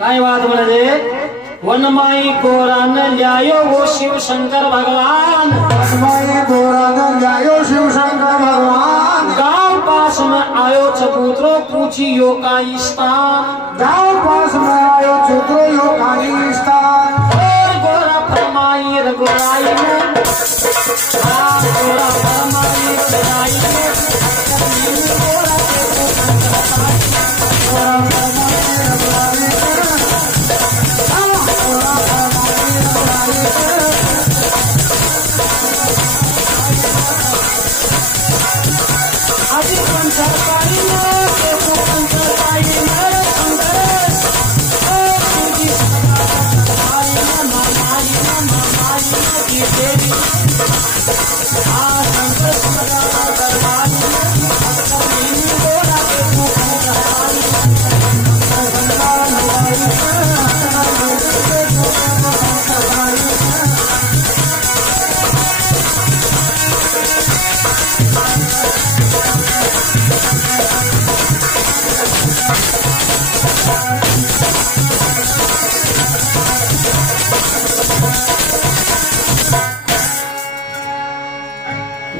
काय बात बोले रे वनमाई गोरान ल्यायो वो शिव शंकर भगवान वनमाई गोरान ल्यायो शिव शंकर भगवान गांव पास में आयो चबूतरो पूछी यो का स्थान गांव पास में आयो चबूतरो यो का स्थान और गोरा फरमाई रघुराई में गोरा फरमाई रघुराई में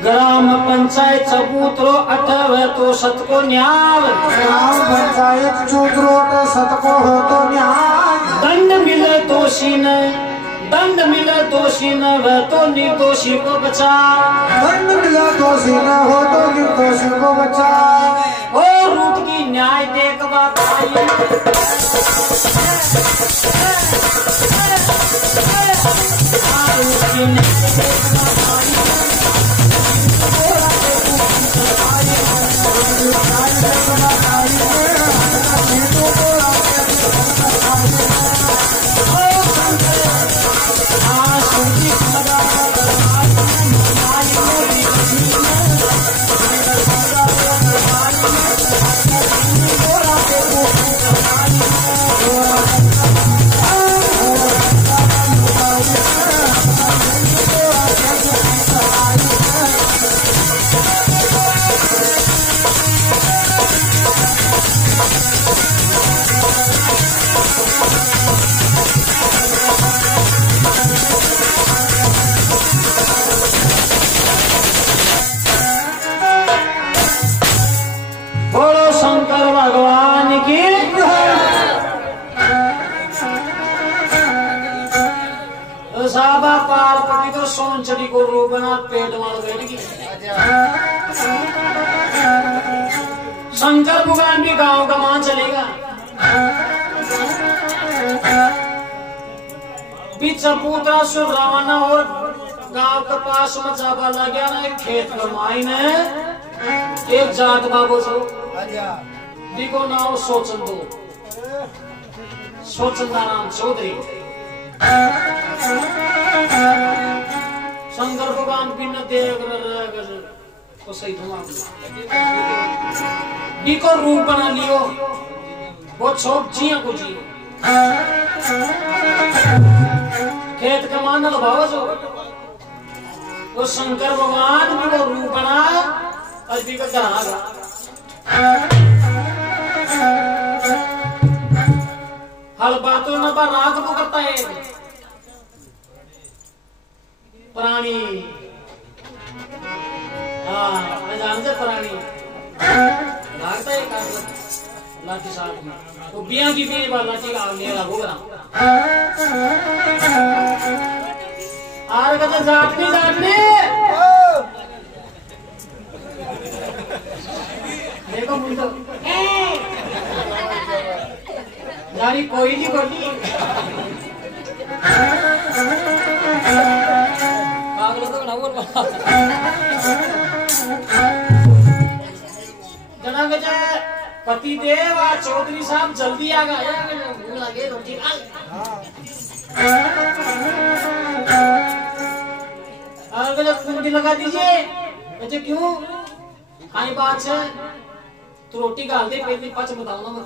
ग्राम पंचायत चबूतरो अठव तो सत को न्याव ग्राम पंचायत चबूतरो तो सत को हो तो न्याय दंड मिले दोषी न दंड मिले दोषी न वह तो निर्दोषी को बचा दंड मिले दोषी न हो तो निर्दोषी को बचा और रूप की न्याय देखवा पाई पार्वती तो सोनचड़ी को रूप बना पेट मार गई शंकर भगवान भी गांव का मान चलेगा चबूतरा से रवाना और गांव के पास में जाबा लग गया ना एक खेत का माई ने एक जात बाबू से देखो नाम सोचन दो सोचंदा नाम चौधरी शंकर भगवान बिन देव को सही को रूप बना लियो वो छोट जिया को जियो खेत का मान भाव जो वो शंकर भगवान भी वो रूप बना अभी का ग्रह हल बातों न पर राग को करता है प्राणी हाँ जानते प्राणी लागता है अल्लाह के साथ में तो बिया की भी बात लाठी का मेरा होगा आर का जाटनी देखो मुंडो यारी कोई नहीं बोली जना पति देव और चौधरी साहब जल्दी आ गए, भूख लगे रोटी खा। अगर कुंडी लगा दीजिए, अच्छा क्यों? खाई बात है तो रोटी डाल दे, पहले पच बताऊंगा मैं।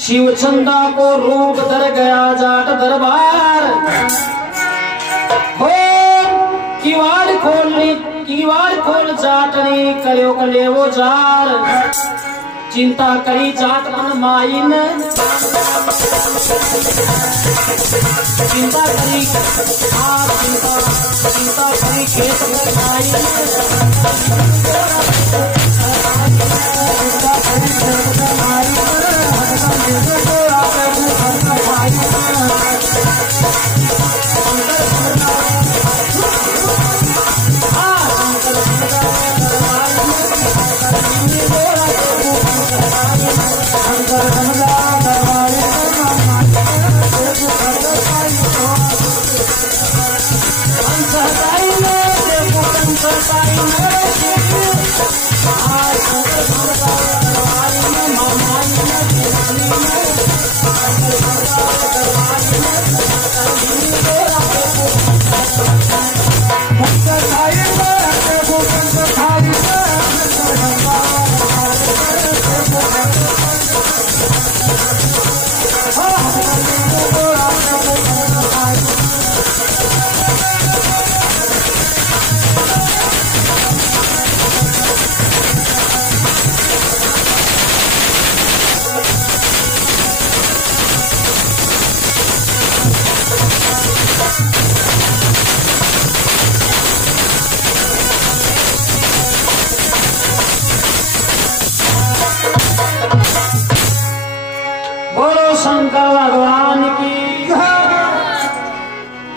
शिव चंदा को रूप धर गया जाट दरबार, किवाड़ खोल जाटनी करो कले वो जार, चिंता करी जाट मन माइन, चिंता करी चिंता करी खेत में माइन, शंकर भगवान की।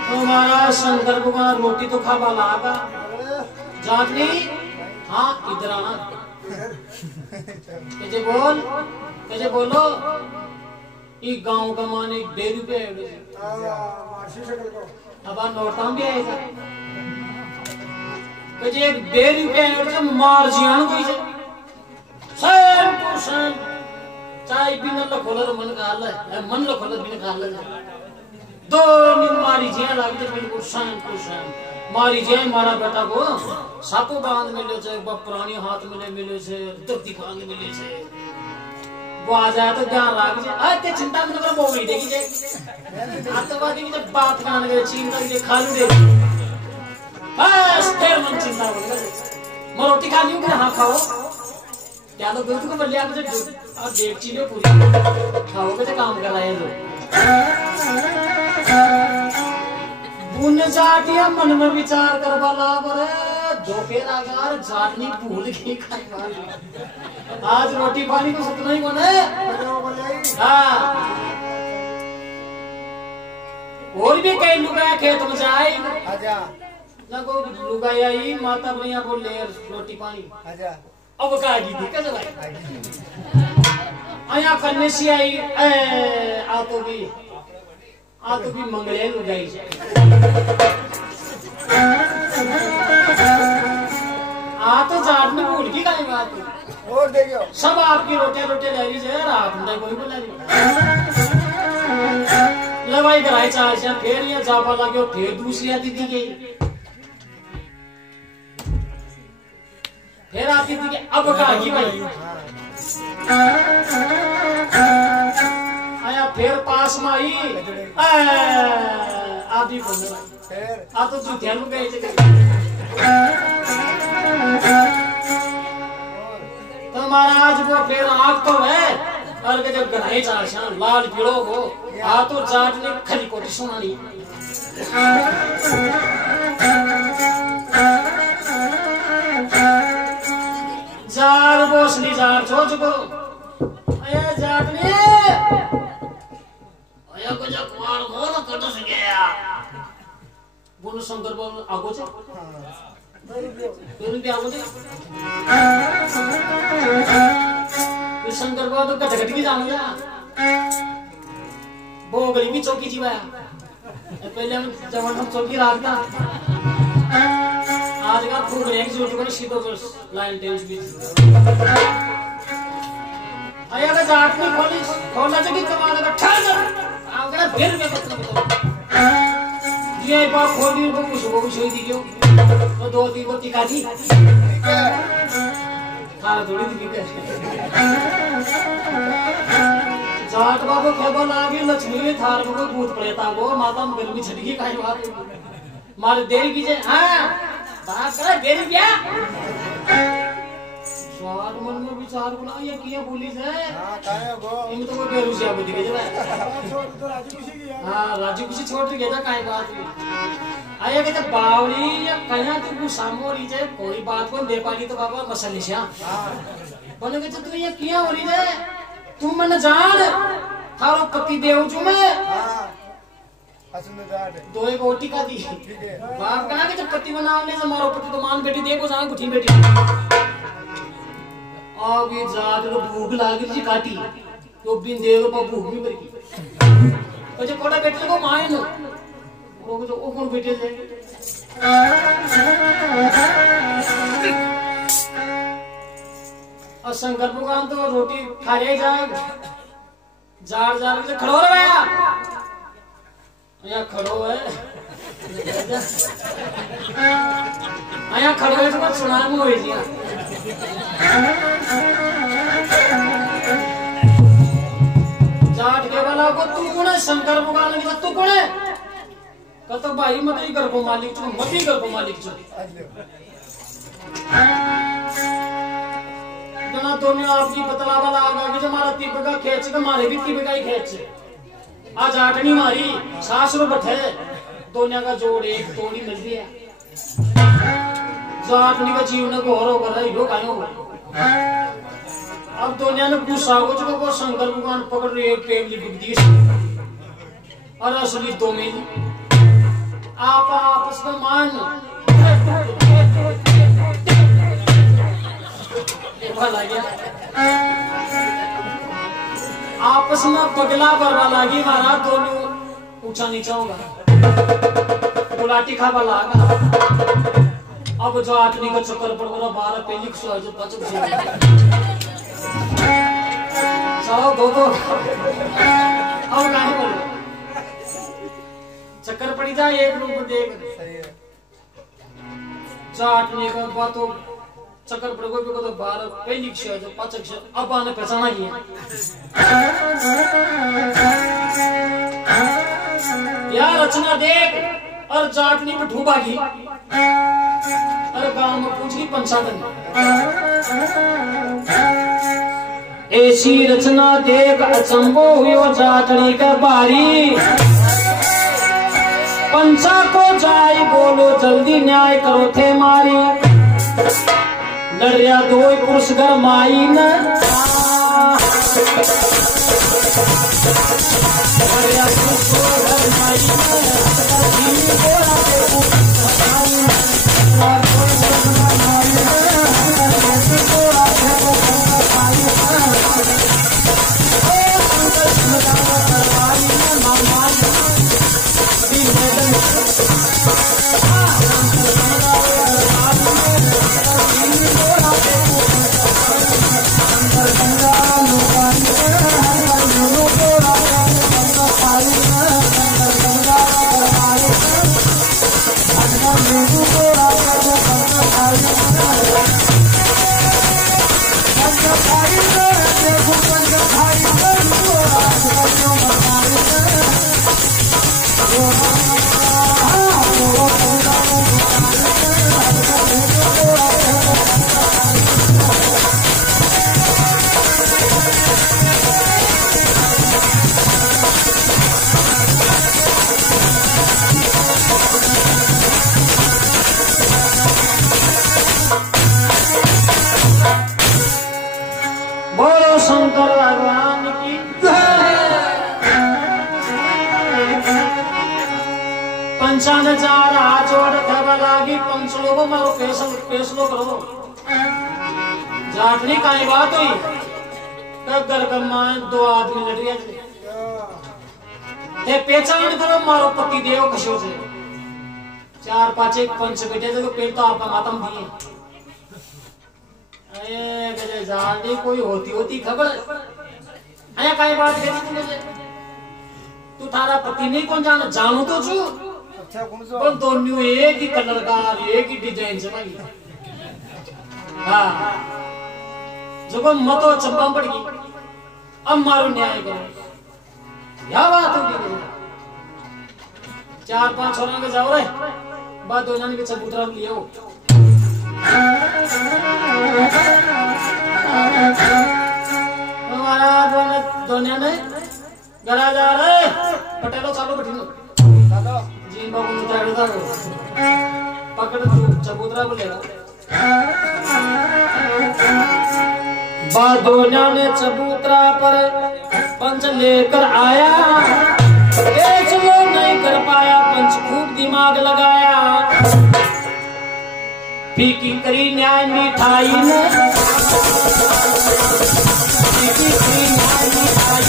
तुम्हारा शंकर भगवान रोटी तो खावा लागा जातनी। हाँ इधर आना, कैसे बोल, कैसे बोलो। ये गांव का मान 1.5 रुपये अब नोटता भी आएगा, कैसे 1.5 रुपये मार जियान कोई से सेम टू सेम। चाय पीने लो खोलर मन का हाल है, मन लो खोलर बिन हाल है। दो नींद मारी जिया लागते बिल्कुल शान टू शान मारी जिया। मारा बेटा को सापो बांध मिले छे, पुरानी हाथ मिले छे, दर्दी खांग मिले छे। वो आ जाए तो ध्यान राख जे। आते चिंता न करो, बोली देगी जे आतंकवादी की जब बात कान के चीन कर के खालू दे बस तेरे मन चिंता बोल के मैं रोटी खा लियो के। हां खाओ क्या तो दूध को बल्ले आप और देख चीज़ों पूरी खाओगे तो काम कराए लो। बुन जाटिया मन में विचार कर वाला बरे धोखे लगार जाटनी भूल के खाई वाली। आज रोटी पानी को सतना ही बने। हाँ और भी कई लुगाया खेत में जाए ना को लुगाया ही माता भैया को ले रोटी पानी अब का थी कैसे भाई आया करने से आई आ तो भी मंगले लुगाई आ तो जाट में भूल की कहीं बात और देखियो सब आपकी रोटियां ले रही है। रात में कोई बोला नहीं लवाई कराई चार से फिर ये जापा लगे फिर दूसरी आती थी गई फिर आती थी कि अब कहा भाई आया फिर पास में आई आदि को आ तो जूठिया लोग गए तो महाराज को फिर आग तो है और के जब गनाई चार लाल पीड़ो को आ तो जाट ने खरी कोटी सुनानी जार बोसनी जार छोड़ चुको अये जाटनी अये को जा कुमार हो ना कट से गया बोलो शंकर बोल आगो से भी आगो से शंकर बाबा तो कटकट की जाऊंगा वो गरीबी चौकी जीवाया पहले हम जब हम चौकी रखता आज का फूक रहे हैं जोड़ कर सीधो लाइन टेंस भी आया का जाट नहीं खोलना चाहिए कमाल का ठहर जा आंगना फिर में मतलब ये बात खोली को कुछ होई दी क्यों तो दो तीन को टिका दी ठीक है थारा थोड़ी दी के जाट बाबू खेबल आगे लक्ष्मी ने थार को भूत प्रेता को माता में गर्मी छटकी काई बात मारे देरी कीजिए हां बात करे देरी क्या स्वाद मन में विचार बना ये किया पुलिस है हां काहे गो इन तो कोई रुसिया बुद्धि के जब छोड़ तो राजी खुशी की यार हां राजी खुशी छोड़ के जा काई बात आया के तो बावली या कन्या तू सामोरी जे कोई बात को दे पाली तो बाबा मसली से हां बोले के तू ये किया हो रही है तू मन जान थारो पति देव छु मैं हां असुन जान दो एक ओटी का दी ठीक है बाप कहा के जब पति बनाने से मारो पति तो मान बेटी देखो जान कुठी बेटी अब ये जात रो भूख लागी जी काटी तो बिन देव पर भूख भी बरकी तो जो कोड़ा बेटे को माए न वो तो ओ कौन बेटे से और शंकर भगवान तो रोटी खा ले जा जार जार के खड़ो रे भैया यहाँ खड़ो है यहाँ खड़ो है तो मत सुना मुझे जी जाट के वाला को तू कौन है शंकर भगवान की तू कौन है कहता भाई मत ही कर को मालिक चो मत ही कर को मालिक चो जना दोनों आपकी बतलावा लगा कि हमारा तिब का खेच का मारे भी तिब का ही खेच आज आटनी मारी सास रो बैठे दोनों का जोड़ एक तोड़ी मिल गया जो आटनी का जीवन को हरो कर रही हो कायो अब दोनों ने पूछा को शंकर भगवान पकड़ रही एक पेमली बुद्धि और असली दो मिल आप आपस में मान आपस में पगला भरवा लगी मारा दोनों ऊंचा नीचा होगा गुलाटी खावा लगा अब जो आटनी का चक्कर पड़ गया 12 पेलिक सो जो 25 चलो दो अब गाने बोलो चक्कर पड़ी जाए एक रूप देख सही है जो आटनी का बातों चक्कर पड़ गए को तो 12 पेलिक सो जो 25 अब आने पहचाना ही यार रचना देख और जाटनी पे ढूबा की अरे गांव में पूछ की पंचायत ऐसी रचना देख अचंबो हुयो जाटनी का बारी पंचा को जाई बोलो जल्दी न्याय करो थे मारी लड़िया दो पुरुष घर माई न लड़िया पुरुष घर माई फैसलो करो जाटनी काई बात हुई घर का मां 2 आदमी लड़ रहे थे पहचान करो मारो पति देव कशो से चार पांच एक पंच बेटे तो पेट तो आपका मातम दिए अरे जाने कोई होती खबर आया काई बात करी तूने तू थारा पति नहीं कौन जानू तो छू अच्छा कौन सा पर दोनों एक ही कलर का एक ही डिजाइन से भाई हाँ जो को मतो चंपा पड़ गई अब मारो न्याय करो क्या बात होगी चार पांच छोरा के जाओ रे बाद दो जाने के चबूतरा लिए हो हमारा दोनों ने गला जा रहे पटेलो चालो बैठी लो जी बाबू उतार दो पकड़ तू चबूतरा को लेगा बादोनिया ने चबूतरा पर पंच लेकर आया चलो नहीं कर पाया पंच खूब दिमाग लगाया फीकी करी न्याय मिठाई ने फीकी करी न्याय मिठाई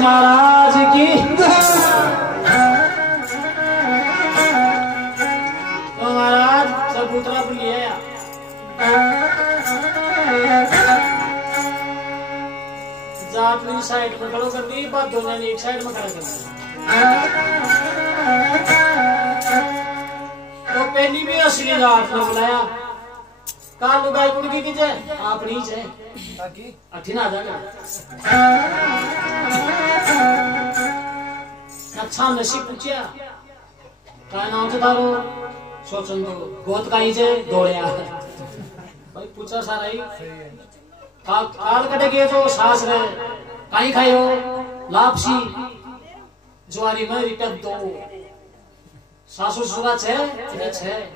महाराज की तो महाराज चबूतरा पर लिया जात ने साइड में खड़ो कर दी बात दोनों ने एक साइड में खड़ा कर दिया तो पहली भी असली जात ने बुलाया कहा लुगाई कुड़की की जय आप नहीं जय अठिन आ जाएगा अच्छा नसीब पूछिया का नाम तो तारो सोचन दो गोत काई जे दौड़या भाई पूछा सारा ही काल कटे गए तो सास रे काई खायो लापसी ज्वारी में रिटक दो सासू ससुरा छे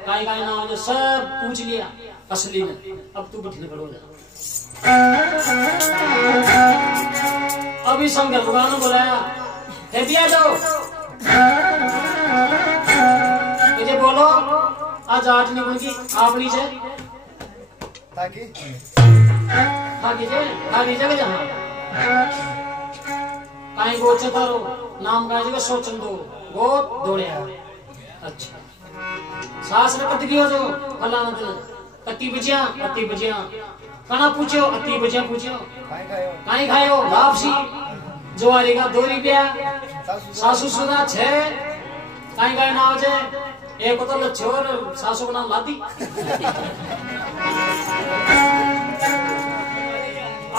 काई काई नाम जो सब पूछ लिया असली में अब तू बैठने खड़ो जा अभी शंकर भगवान ने बुलाया है दिया दो मुझे बोलो आज आठ निकल की आप नीचे ताकि जगह जहाँ कहीं गोचे तारो नाम का जगह सोचन दो वो दौड़े अच्छा सास ने कत किया जो फलाना दिन कत्ती बजिया कना पूछो अति बजिया पूछो काई खायो लापसी ज्वारी का 2 रुपया सासू सुना 6 काई काई नाव जे एक तो लच्छो और सासू का नाम लादी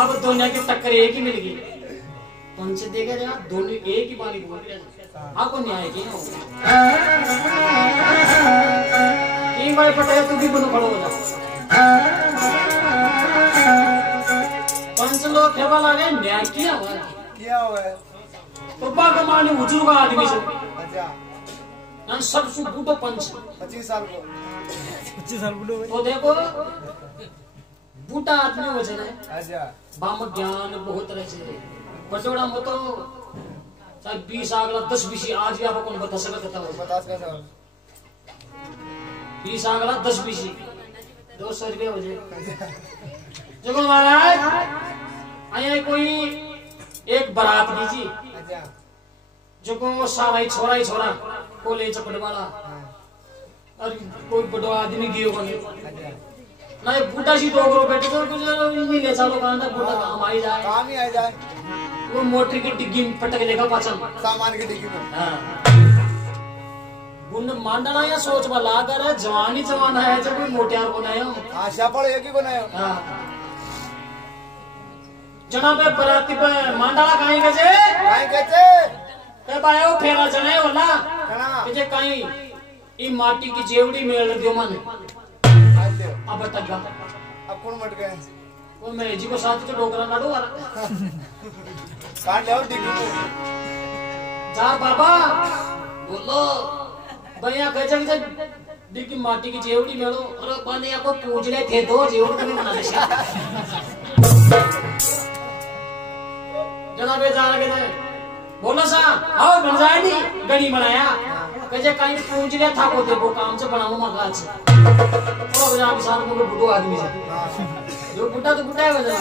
अब दोनों की टक्कर एक ही मिल गई पंच देखा जाए दोनों एक ही पानी बोल रहे आपको न्याय की तीन बार पटेल तू भी बनो खड़ो हो जा पंच लोग खेवा लागे न्याय किया हुआ है तो बाग माने बुजुर्ग आदमी से अच्छा ना सबसे बूढ़ो पंच 25 साल बूढ़ो तो देखो बूढ़ा आदमी हो जाए अच्छा बाम ज्ञान बहुत तरह से बटोड़ा मत तो चाहे 20 आगला 10 बीसी आज भी आपको कौन बता सकता है बता सकता 20 आगला 10 बीसी 200 रुपया हो जाए देखो महाराज आया कोई एक बारात लीजिए अच्छा जो को सारा ही छोरा को ले चपट वाला और कोई बड़ो आदमी गियो बने ना बूटा सी 2 करो बैठे तो कुछ नहीं ले चलो कहना बूटा काम आ जाए काम ही आ जाए वो मोटर की डिग्गी में पटक लेगा पाचन सामान की डिग्गी में। हाँ उन मांडना या सोच वाला कर जवानी जवान है जब कोई मोटियार बनाया हाँ शापड़ एक ही बनाया। हाँ जना पे बराती पे मांडला कहीं गजे कहीं गजे ते बायो फेरा जने वाला कना कि जे कहीं ई माटी की जेवड़ी मेल दियो मन अब टगा अब कौन मट गए वो मेरे जी को साथ तो डोकरा काटो वाला काट ले डिग्गी में जा बाबा बोलो भैया कहे जे डिग्गी माटी की जेवड़ी मेलो अरे बने आपको पूछ ले थे दो जेवड़ी कभी बना दे जनाबे जा लगे थे बोलो सा आओ बन जाए नहीं गनी बनाया कहे कहीं पूछ लिया था को देखो काम से बनाऊं मगा से ओ बजा किसान को बुड्ढो आदमी से जो बुड्ढा तो बुड्ढा है बजा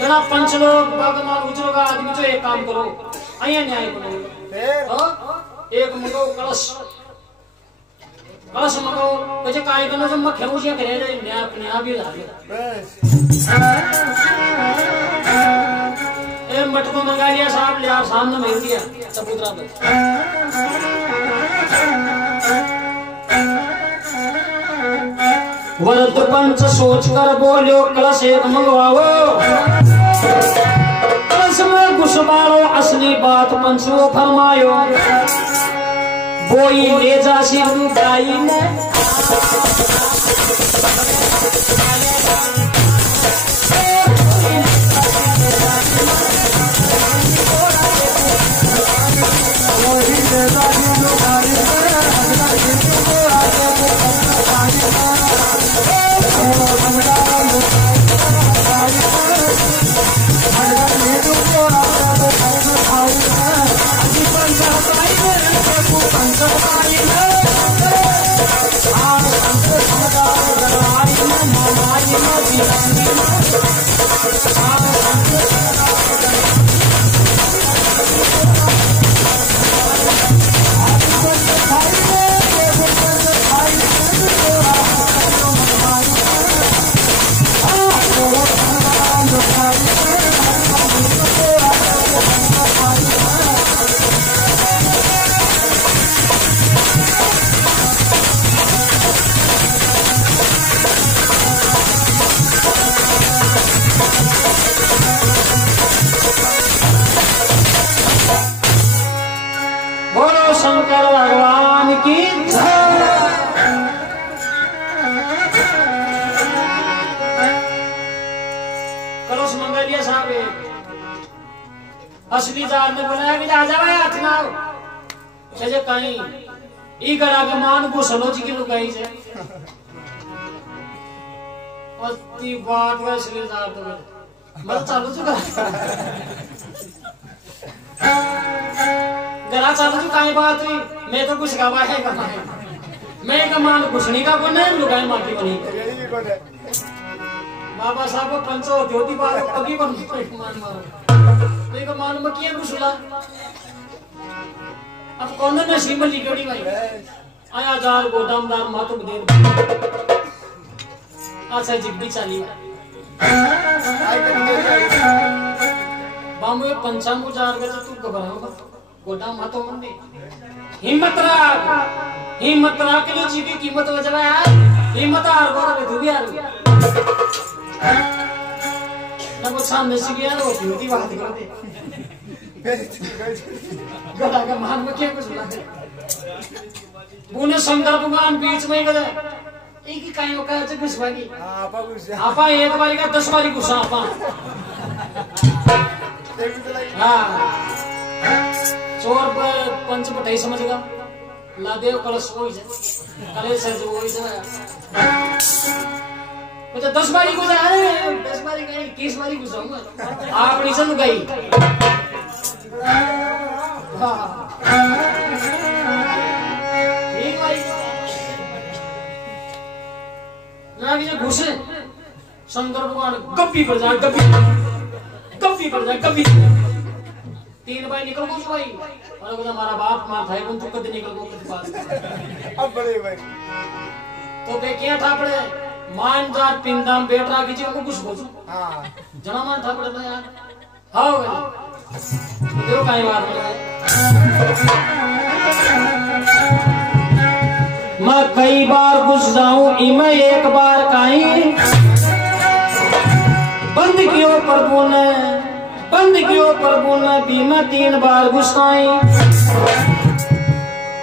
जना पंच लोग बागमान उजरो का आदमी जो एक काम करो आया न्याय करो फिर एक मगो कलश कलश मगो कहे काय करना जो मखे उजिया करे रे न्याय भी ला ए मट को मंगा लिया साहब ले आप सामने मिल दिया सपुत्रा पे वरद पंच सोच कर बोलो कलश एक मंगवाओ कलश में घुसबारो असली बात पंच वो फरमायो बोई ले जा सिंधु गाई ने शंकर भगवान की कलश मंगा लिया साहब असली जाल ने बुलाया कि आजा भाई हाथ ना चले कहीं ई गड़ा के मान को सलो जी की लुगाई से अति बात है असली जाल तो मत चालू चुका गला चालू जो काई बात हुई मैं तो कुछ गवा है कमाए मैं कमान कुछ नहीं का कोने लुगाई माटी बनी बाबा साहब को पंचो ज्योति बात पगी बन मान मारो तो कमान में किया कुछ ला अब कौन ने नसीब जी केड़ी भाई आया जार गोदामदार मातो दे अच्छा जिग्गी चाली बामू पंचांग जार के तू घबराओ गोटा मातो मंदी हिम्मत रहा के लिए जी की कीमत वजह यार हिम्मत हार गोरा तू भी हार ना वो सामने से गया वो झूठी बात कर दे गला का मान में क्या कुछ लगे बुने शंकर भगवान बीच में गए एक ही काई का है घुसवागी आपा एक बारी का 10 बारी घुसा आपा हां चोर पर पंच पटाई समझेगा लादेव कलश कोई से कलेश है जो वही से तो 10 बारी को जा रहे 10 बारी का 21 बारी घुसाऊंगा आप नहीं समझ गई ठीक भाई ना कि घुसे शंकर भगवान गप्पी पर जाए गप्पी पर जाए गप्पी 3 भाई निकल गो भाई और बोला हमारा बाप मार भाई कौन तू कद निकल गो कद बात अब बड़े भाई तो बे क्या था पड़े मान जा पिंदाम बेटरा की जी कुछ बोल हां जना मान था पड़ता यार हां देखो काई बात है मैं कई बार घुस जाऊं इमे एक बार काई बंद कियो प्रभु ने बीमा 3 बार घुसाई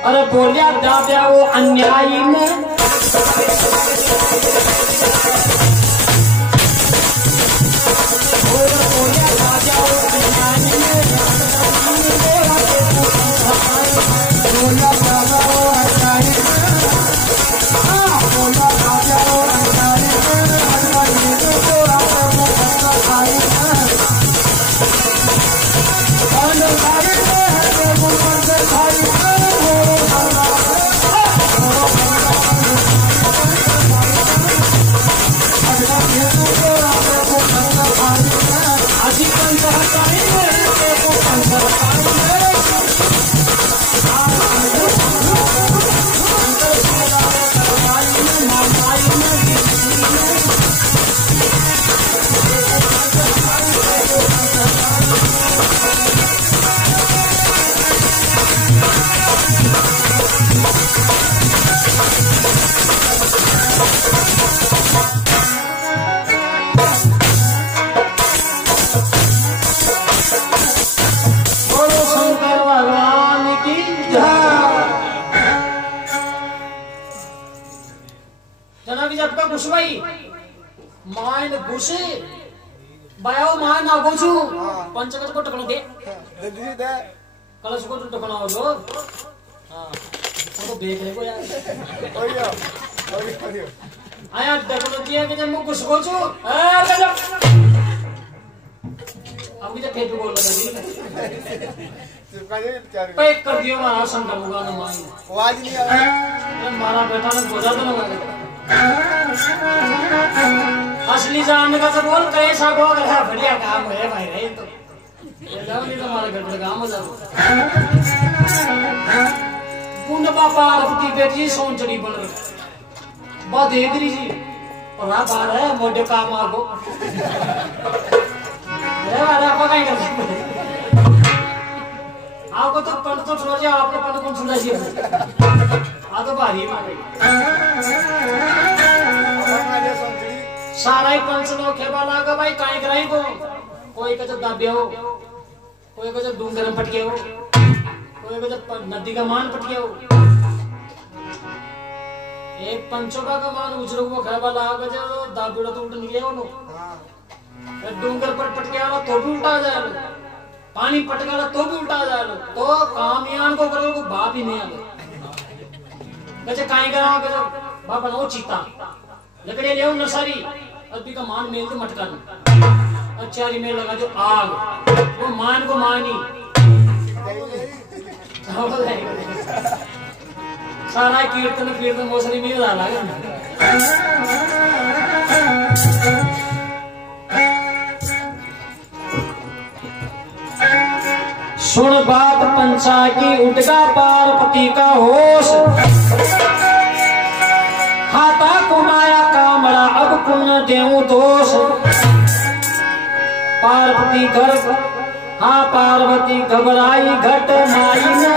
अरे बोलिया दादा वो अन्यायी ने घुसे बायो मान ना घुसू पंचकट को टकनो दे दीदी दे कलश को टकनो हो जो हां तो देख ले को यार ओयो आया देखो जी के जब घुस घुसू ए गजब अभी तो फेट बोल लगा दी चिपका दे चार पैक कर दियो मारा शंकर भगवान मान आवाज नहीं आ रहा मारा बेटा ने बोझा तो ना असली जान का सब बोल कैसा बोल है बढ़िया काम है भाई रे तो ये जाओ नहीं तुम्हारे घर पे काम हो जाओ पुण्य पापा आपकी बेटी सोन चढ़ी बन रही बहुत देख रही जी और आप आ रहे हैं मोटे काम आपको ये वाला आपका कहीं कर आपको तो पंड तो छोड़ दिया आपने पंड कौन सुना चाहिए आ तो भारी है सारा ही पंच नो खेबा लागा भाई काई कराई को कोई का दाबिया हो कोई का डूंगर में पटके हो कोई का नदी का मान पटके हो एक पंचों का मान उछलो को खेबा लागा जो दाबिड़ा तो उठ निकले हो नो हां डूंगर पर पटके आला तो भी उल्टा जाए पानी पटकाला तो भी उल्टा जाए तो कामयान को करो को बाप ही नहीं आवे कचे काई करा के बाप बनाओ चीता लकड़ी ले नसारी अभी का मान मेल तो मटका अच्छा में लगा जो आग वो मान को मानी सारा कीर्तन कीर्तन मोसरी में डाला सुन बात पंचा की उठगा पार्वती का होश खाता कुमाया कामड़ा अब पुण्य देऊ दोष पार्वती घर हाँ पार्वती घबराई घट माई में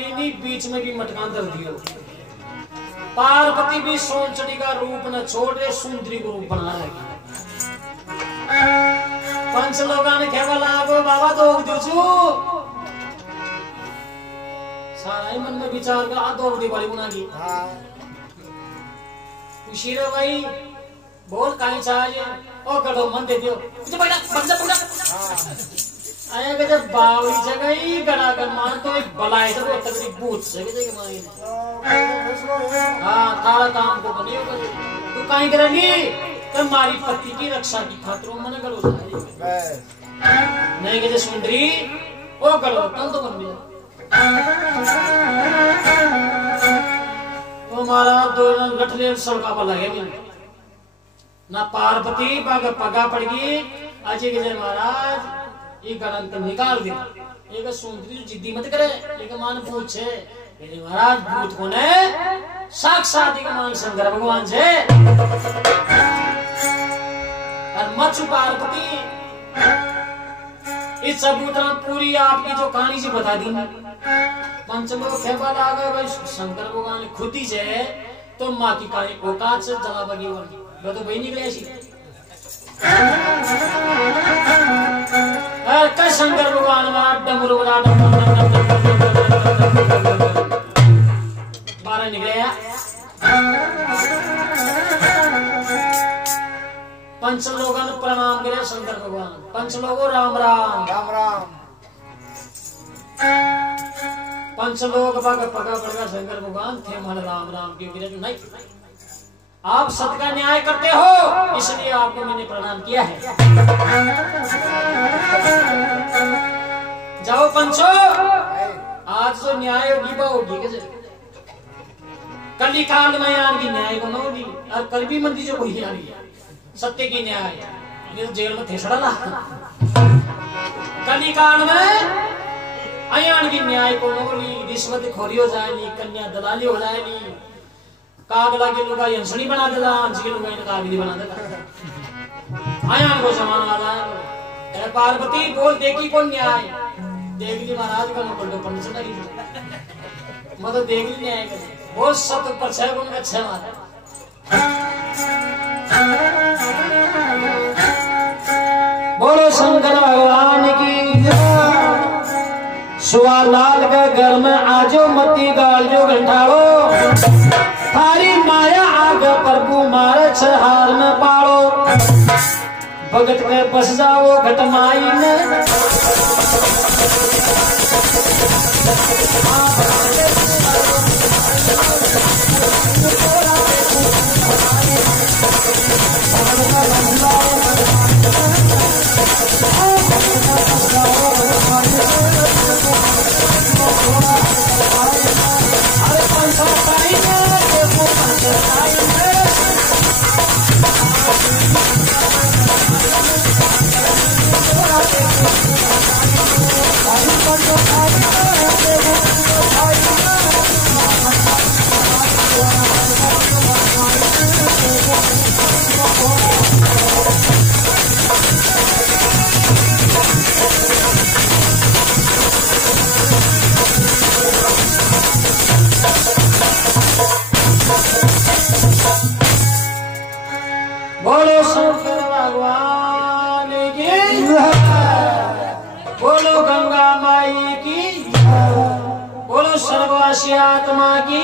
वाली नहीं, बीच में भी मटकान दर दियो। पार्वती भी सोचड़ी का रूप न छोड़े, सुंदरी को रूप बना रहेगी। पंच लोगा ने क्या बोला गो बाबा तो दो सारा ही मन में विचार का दो वाली बना की। खुशी रे भाई बोल कहीं चाहिए ओ गढ़ो मन दे दियो मुझे बैठा बंदा पूरा आया के जब बावली जगह ही गड़ा कर मान तो एक बलाए से वो तकलीफ भूत से के देखे मांगे। हाँ तारा काम को बनियो कर तू कहीं करनी तुम्हारी पति की रक्षा की खातिर मन गलो नहीं के सुंदरी ओ गलो तन तो बन गया हमारा दो लठले सड़का पर लगे ना पार्वती पगा पड़ गई अजय विजय महाराज ये गलत निकाल दे एक सुंदरी जिद्दी मत करे एक मान पूछे मेरे महाराज भूत कौन है साक्षात एक मान शंकर भगवान से और मत पार्वती इस सबूत पूरी आपकी जो कहानी से बता दी पंचलोक खेपा लागा भाई शंकर भगवान खुद ही से तो माँ की कहानी औकात से जला बगी वो तो वही निकले ऐसी का शंकर भगवान डमरू बारह निकले पंचलोगन प्रणाम करे शंकर भगवान पंचलोगो राम राम राम राम पंचलोक पगा पड़ेगा शंकर भगवान थे मन राम राम क्योंकि नहीं आप सत्य का न्याय करते हो इसलिए आपको मैंने प्रणाम किया है। जाओ पंचो आज जो न्याय होगी वो होगी कैसे कली काल में आने की न्याय को न होगी और कल भी मंदी जो कोई आ रही सत्य की न्याय ये तो जेल में थे सड़ा ला कली काल में अयान की न्याय को न होगी रिश्वत खोरी हो जाएगी कन्या दलाली हो जाएगी कागला के लोग यंसनी बना देगा हंस के लोग कागली बना देगा आयान को समान वाला है पार्वती बोल देखी कौन न्याय देख ली महाराज का नौकर को पढ़ने चला गई मतलब देख ली न्याय कर बहुत सत पर छह गुण में छह मारा बोलो शंकर भगवान की सुवा लाल के घर में आजो मती गाल जो घंटाड़ो थारी माया आगे प्रभु मारे छहार में पाड़ो भगत के बस जाओ घटमाई में बोलो शंकर भगवान की बोलो गंगा माई की बोलो सर्ववासी आत्मा की